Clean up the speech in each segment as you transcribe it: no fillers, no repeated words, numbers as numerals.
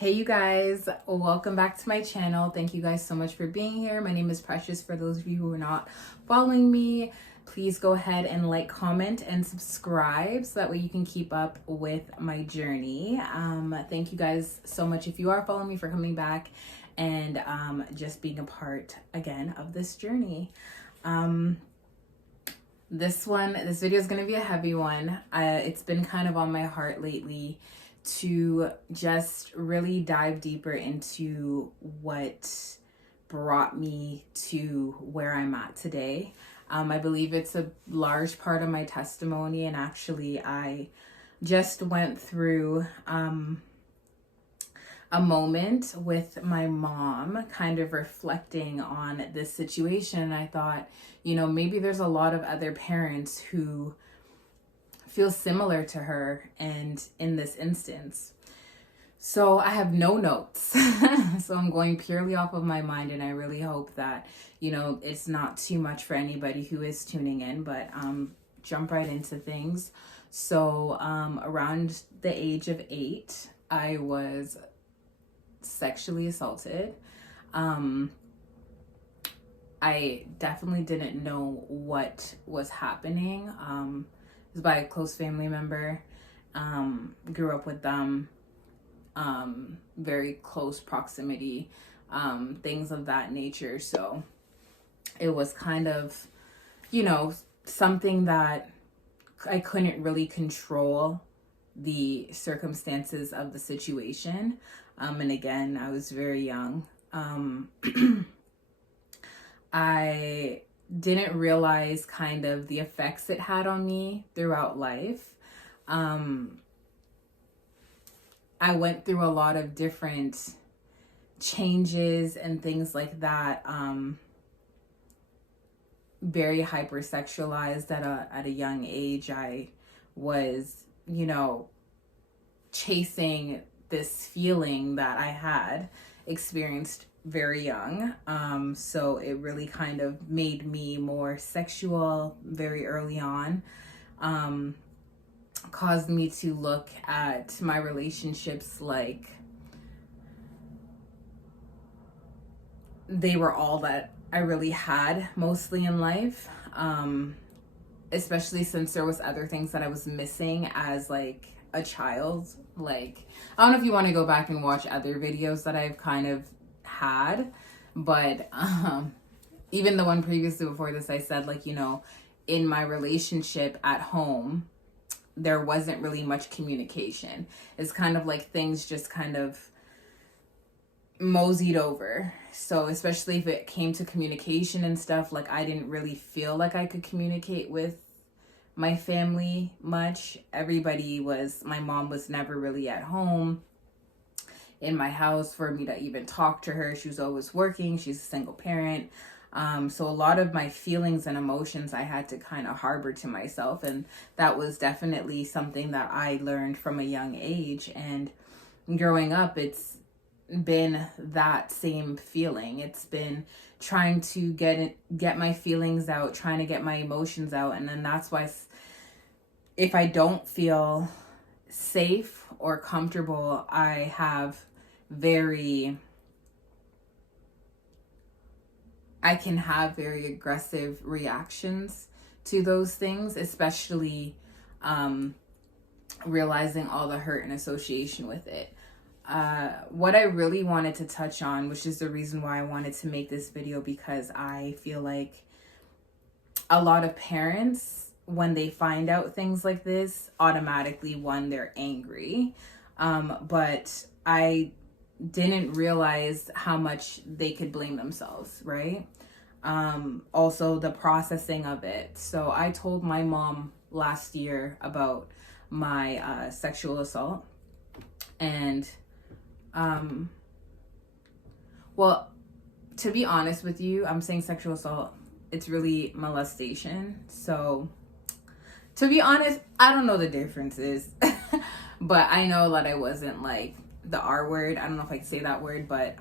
Hey you guys, welcome back to my channel. Thank you guys so much for being here. My name is Precious. For those of you who are not following me, please go ahead and like, comment, and subscribe so that way you can keep up with my journey. Thank you guys so much if you are following me, for coming back and just being a part again of this journey. This video is going to be a heavy one. It's been kind of on my heart lately to just really dive deeper into what brought me to where I'm at today. I believe it's a large part of my testimony, and actually I just went through a moment with my mom, kind of reflecting on this situation. I thought, maybe there's a lot of other parents who feel similar to her and in this instance. So I have no notes. So I'm going purely off of my mind, and I really hope that, it's not too much for anybody who is tuning in, but jump right into things. So around the age of 8, I was sexually assaulted. I definitely didn't know what was happening. It was by a close family member. Grew up with them, very close proximity, things of that nature. So it was kind of, something that I couldn't really control the circumstances of the situation. And again, I was very young. I didn't realize kind of the effects it had on me throughout life. I went through a lot of different changes and things like that. Very hypersexualized at a young age. I was, chasing this feeling that I had experienced very young. So it really kind of made me more sexual very early on. Caused me to look at my relationships like they were all that I really had mostly in life. Especially since there was other things that I was missing as like a child. Like, I don't know if you want to go back and watch other videos that I've kind of had, but even the one previously before this, I said, like, in my relationship at home, there wasn't really much communication. It's kind of like things just kind of moseyed over. So especially if it came to communication and stuff, like I didn't really feel like I could communicate with my family much. My mom was never really at home in my house for me to even talk to her. She was always working. She's a single parent. So a lot of my feelings and emotions I had to kind of harbor to myself. And that was definitely something that I learned from a young age. And growing up, it's been that same feeling. It's been trying to get my feelings out, trying to get my emotions out. And then that's why if I don't feel safe or comfortable, I can have very aggressive reactions to those things, especially realizing all the hurt and association with it. What I really wanted to touch on, which is the reason why I wanted to make this video, because I feel like a lot of parents, when they find out things like this, automatically, they're angry. But I didn't realize how much they could blame themselves, right? Also the processing of it. So I told my mom last year about my sexual assault, and well, to be honest with you, I'm saying sexual assault, it's really molestation. So to be honest, I don't know the differences. But I know that I wasn't like the R word. I don't know if I can say that word, but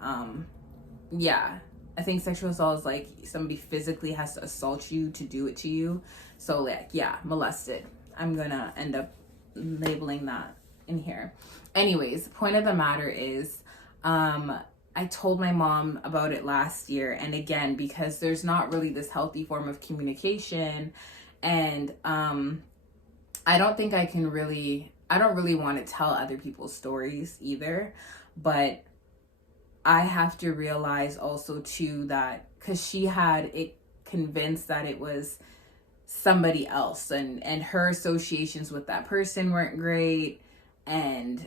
yeah, I think sexual assault is like somebody physically has to assault you to do it to you. So like, yeah, molested. I'm gonna end up labeling that in here. Anyways, point of the matter is I told my mom about it last year, and again, because there's not really this healthy form of communication, and I don't think I don't really want to tell other people's stories either, but I have to realize also too that because she had it convinced that it was somebody else, and her associations with that person weren't great, and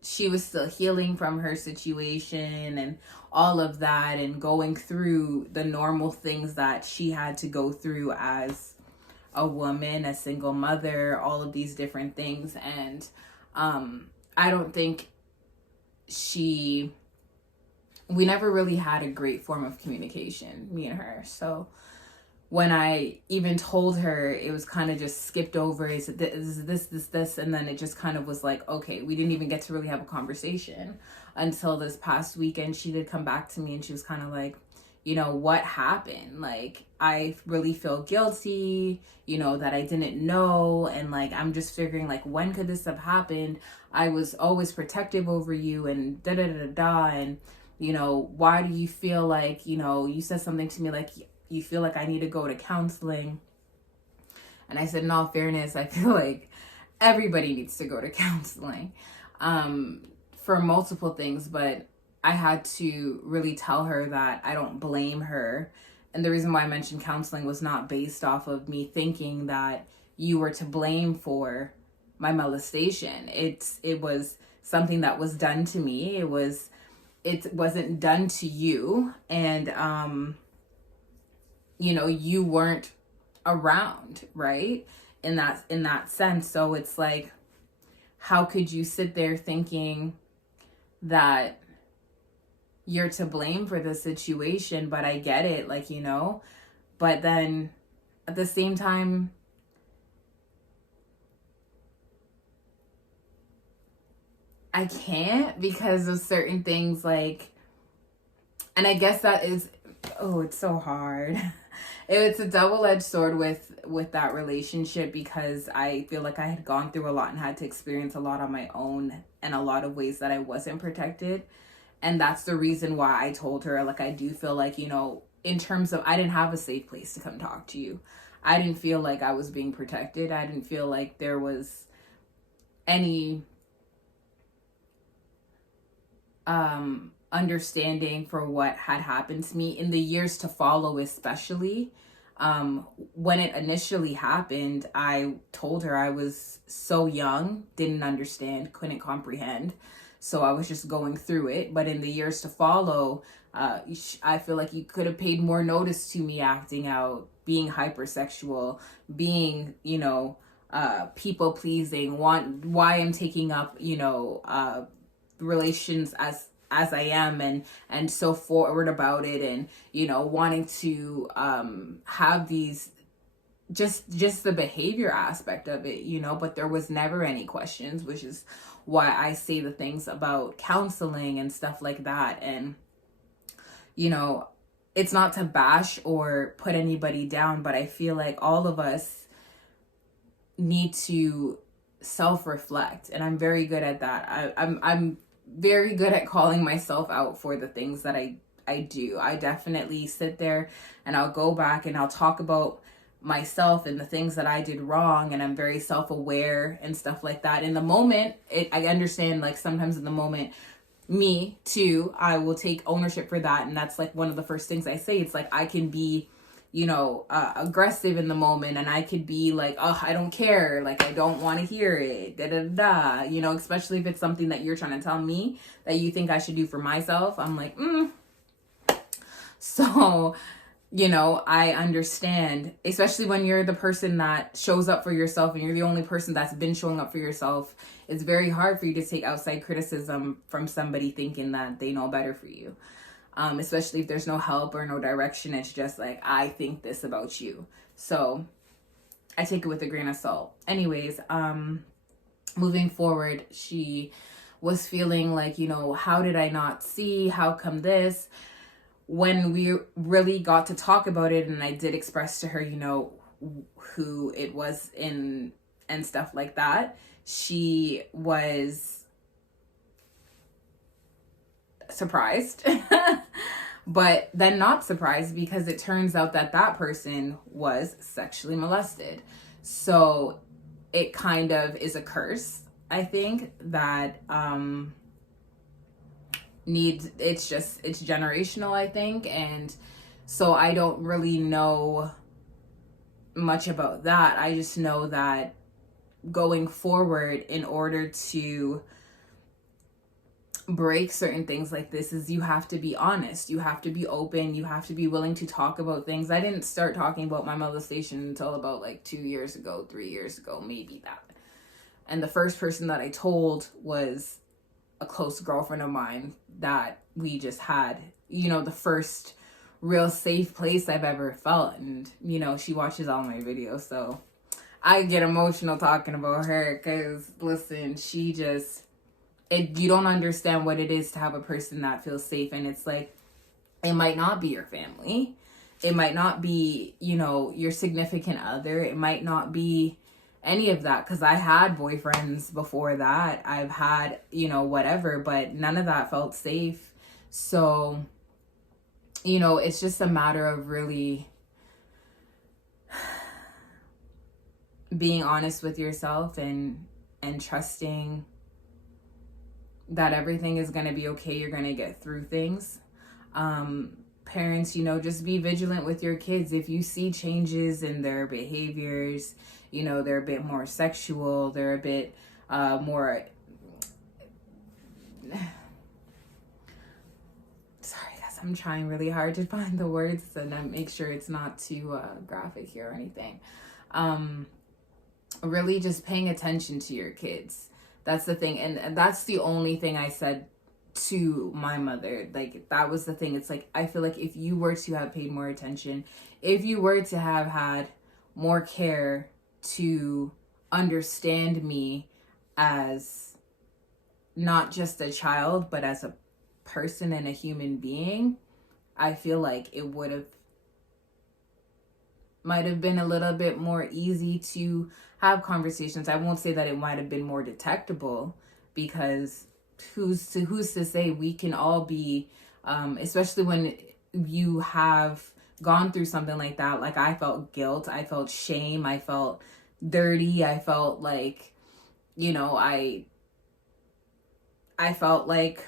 she was still healing from her situation and all of that, and going through the normal things that she had to go through as a woman, a single mother, all of these different things. And I don't think we never really had a great form of communication, me and her. So when I even told her, it was kind of just skipped over. Is this, and then it just kind of was like, okay, we didn't even get to really have a conversation until this past weekend. She did come back to me, and she was kind of like, what happened? Like, I really feel guilty, that I didn't know, and like, I'm just figuring, like, when could this have happened? I was always protective over you, and da da da da, and why do you feel like, you said something to me like, you feel like I need to go to counseling. And I said, in all fairness, I feel like everybody needs to go to counseling for multiple things. But I had to really tell her that I don't blame her. And the reason why I mentioned counseling was not based off of me thinking that you were to blame for my molestation. It was something that was done to me. It wasn't done to you. And you weren't around, right? In that sense. So it's like, how could you sit there thinking that you're to blame for the situation? But I get it, like, but then at the same time, I can't, because of certain things, like, and I guess that is, it's so hard. It's a double-edged sword with that relationship, because I feel like I had gone through a lot and had to experience a lot on my own, and a lot of ways that I wasn't protected. And that's the reason why I told her, like, I do feel like, in terms of, I didn't have a safe place to come talk to you. I didn't feel like I was being protected. I didn't feel like there was any understanding for what had happened to me in the years to follow, especially. When it initially happened, I told her I was so young, didn't understand, couldn't comprehend. So I was just going through it. But in the years to follow, I feel like you could have paid more notice to me acting out, being hypersexual, being, people pleasing, why I'm taking up, relations as I am, and so forward about it, and wanting to have these just the behavior aspect of it, but there was never any questions, which is why I say the things about counseling and stuff like that. And it's not to bash or put anybody down, but I feel like all of us need to self-reflect, and I'm very good at that. I'm very good at calling myself out for the things that I do. I definitely sit there and I'll go back and I'll talk about myself and the things that I did wrong, and I'm very self-aware and stuff like that. In the moment, I understand, like, sometimes in the moment, me too, I will take ownership for that, and that's like one of the first things I say. It's like, I can be aggressive in the moment, and I could be like, oh, I don't care, like, I don't want to hear it, da da da, especially if it's something that you're trying to tell me that you think I should do for myself. I'm like, So I understand, especially when you're the person that shows up for yourself, and you're the only person that's been showing up for yourself. It's very hard for you to take outside criticism from somebody thinking that they know better for you. Especially if there's no help or no direction. It's just like, I think this about you. So I take it with a grain of salt. Anyways, moving forward, she was feeling like, how did I not see? How come this? When we really got to talk about it, and I did express to her, who it was in and stuff like that, she was surprised, but then not surprised, because it turns out that that person was sexually molested. So it kind of is a curse, I think, that it's generational, I think. And so I don't really know much about that. I just know that going forward, in order to break certain things like this, is you have to be honest, you have to be open, you have to be willing to talk about things. I didn't start talking about my molestation until about like 2 years ago, 3 years ago, maybe that. And the first person that I told was a close girlfriend of mine that we just had, the first real safe place I've ever felt. And, she watches all my videos, so I get emotional talking about her, because, listen, you don't understand what it is to have a person that feels safe. And it's like, it might not be your family. It might not be, your significant other. It might not be any of that, because I had boyfriends before that. I've had, whatever, but none of that felt safe. So, it's just a matter of really being honest with yourself and trusting that everything is going to be okay. You're going to get through things. Parents, just be vigilant with your kids. If you see changes in their behaviors, they're a bit more sexual, they're a bit more, sorry guys, I'm trying really hard to find the words and make sure it's not too graphic here or anything. Really just paying attention to your kids. That's the thing. And that's the only thing I said to my mother. Like, that was the thing. It's like, I feel like if you were to have paid more attention, if you were to have had more care to understand me as not just a child, but as a person and a human being, I feel like it might have been a little bit more easy to have conversations. I won't say that it might have been more detectable, because who's to say? We can all be, especially when you have gone through something like that. Like, I felt guilt, I felt shame, I felt dirty, I felt like, I felt like,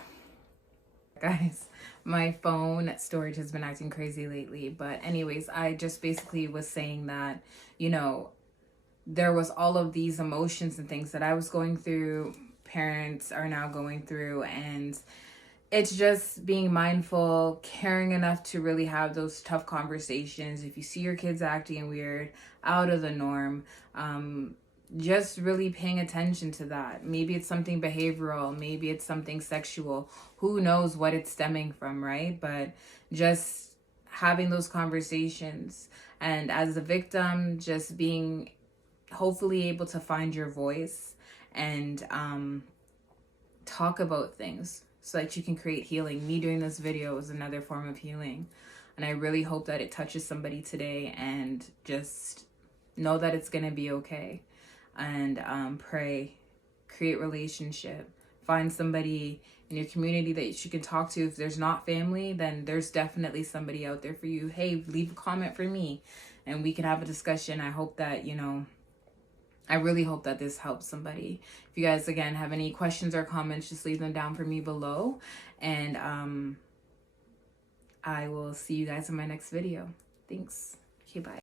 guys, my phone storage has been acting crazy lately. But anyways, I just basically was saying that, there was all of these emotions and things that I was going through, parents are now going through, and it's just being mindful, caring enough to really have those tough conversations. If you see your kids acting weird, out of the norm, just really paying attention to that. Maybe it's something behavioral, maybe it's something sexual, who knows what it's stemming from, right? But just having those conversations, and as a victim, just being hopefully able to find your voice and talk about things so that you can create healing. Me doing this video is another form of healing, and I really hope that it touches somebody today. And just know that it's gonna be okay. And pray, create relationship, find somebody in your community that you can talk to. If there's not family, then there's definitely somebody out there for you. Hey, leave a comment for me and we can have a discussion. I hope that, I really hope that this helps somebody. If you guys, again, have any questions or comments, just leave them down for me below. And I will see you guys in my next video. Thanks. Okay, bye.